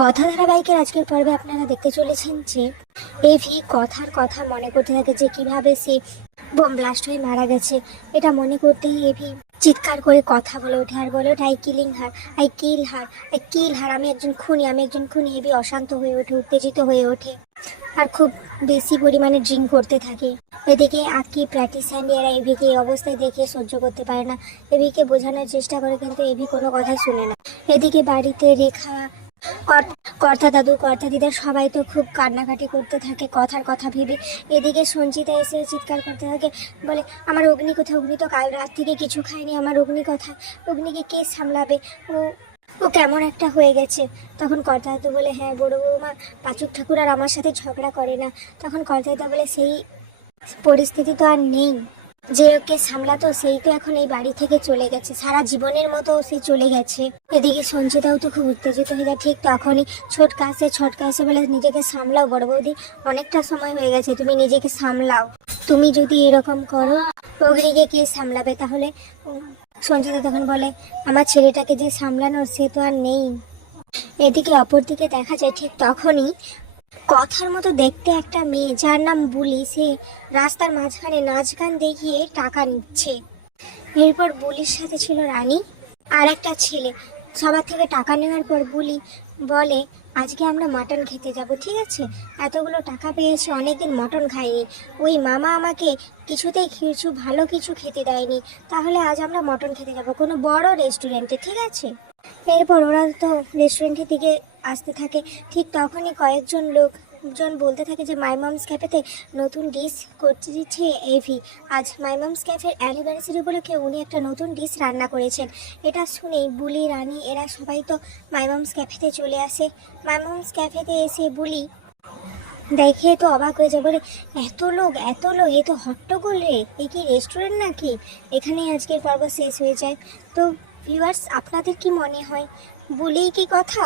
কথা ধারাবাহিকের আজকের পর্বে আপনারা দেখতে চলেছেন যে এভি কথার কথা মনে করতে থাকে যে কিভাবে সে বোম ব্লাস্ট হয়ে মারা গেছে। এটা মনে করতেই এভি চিৎকার করে কথা বলে ওঠে আর বলে ওঠে, I killing her, I kill her, I kill her, আমি একজন খুনি, আমি একজন খুনি। এভি অশান্ত হয়ে ওঠে, উত্তেজিত হয়ে ওঠে আর খুব বেশি পরিমাণে ড্রিঙ্ক করতে থাকে। এদিকে আকি, প্র্যাকটিস অ্যান্ড এরা এভিকে এই অবস্থায় দেখে সহ্য করতে পারে না। এভিকে বোঝানোর চেষ্টা করে কিন্তু এভি কোনো কথাই শুনে না। এদিকে বাড়িতে রেখা, কর্তা দাদু, কর্তা দিদা সবাই তো খুব কান্নাকাটি করতে থাকে কথার কথা ভেবে। এদিকে সঞ্চিতা এসে চিৎকার করতে থাকে, বলে আমার অগ্নি কোথায়, অগ্নি তো কাল রাত থেকে কিছু খায়নি, আমার অগ্নি কোথায়, অগ্নিকে কে সামলাবে, ও ও কেমন একটা হয়ে গেছে। তখন কর্তা দাদু বলে, হ্যাঁ বড় বৌমা পাচক ঠাকুর আর আমার সাথে ঝগড়া করে না। তখন কর্তা দাদু বলে, সেই পরিস্থিতি তো আর নেই, যে ওকে সামলাতো সেই তো এখন এই বাড়ি থেকে চলে গেছে, সারা জীবনের মতো সে চলে গেছে। এদিকে সঞ্চিতাও তো খুব উত্তেজিত হয়ে যায়। ঠিক তখনই ছটকা এসে বলে, নিজেকে সামলাও বড় বৌদি, অনেকটা সময় হয়ে গেছে, তুমি নিজেকে সামলাও, তুমি যদি এরকম করো অগ্নিকে কে সামলাবে তাহলে। সঞ্চিতা তখন বলে, আমার ছেলেটাকে যে সামলানোর সে তো আর নেই। এদিকে অপরদিকে দেখা যায় ঠিক তখনই কথার মতো দেখতে একটা মেয়ে যার নাম বুলি, সে রাস্তার মাঝখানে নাচ গান দেখিয়ে টাকা নিচ্ছে। এরপর বুলির সাথে ছিল রানী আর একটা ছেলে। সবার থেকে টাকা নেওয়ার পর বুলি বলে, আজকে আমরা মাটন খেতে যাব, ঠিক আছে, এতগুলো টাকা পেয়েছি, অনেকদিন মটন খাইনি, ওই মামা আমাকে কিছুতেই কিছু ভালো কিছু খেতে দেয়নি, তাহলে আজ আমরা মটন খেতে যাব কোনো বড় রেস্টুরেন্টে, ঠিক আছে। এরপর ওরা তো রেস্টুরেন্টের দিকে আসতে থাকে। ঠিক তখনই কয়েকজন লোকজন বলতে থাকে যে মাই মমস ক্যাফেতে নতুন ডিশ করতে দিচ্ছে এভি, আজ মাই মমস ক্যাফের অ্যানিভার্সারি উপলক্ষে উনি একটা নতুন ডিশ রান্না করেছেন। এটা শুনেই বুলি, রানী এরা সবাই তো মাই মমস ক্যাফেতে চলে আসে। মাই মমস ক্যাফেতে এসে বুলি দেখে তো অবাক হয়ে যায়, বলে এত লোক, এ তো হট্টগোল রে, এ কি রেস্টুরেন্ট নাকি। এখানেই আজকের পর্ব শেষ হয়ে যায়। তো ভিউয়ার্স, আপনাদের কি মনে হয়, বলেই কি কথা?